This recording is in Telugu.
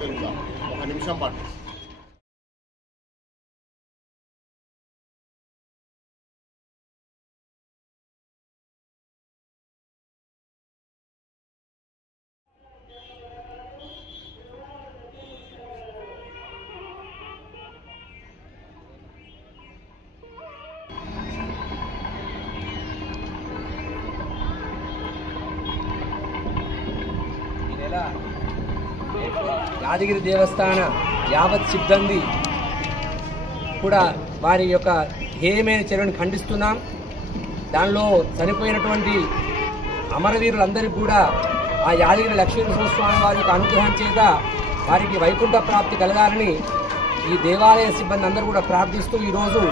మీరు కూడా ఒక నిమిషం పాటు. యాదగిరి దేవస్థాన యావత్ సిబ్బంది కూడా వారి యొక్క హేయమైన చర్యను ఖండిస్తున్నాం. దానిలో చనిపోయినటువంటి అమరవీరులందరికీ కూడా ఆ యాదగిరి లక్ష్మీనరసింహస్వామి వారి యొక్క అనుగ్రహం చేత వారికి వైకుంఠ ప్రాప్తి కలగాలని ఈ దేవాలయ సిబ్బంది అందరూ కూడా ప్రార్థిస్తూ ఈరోజు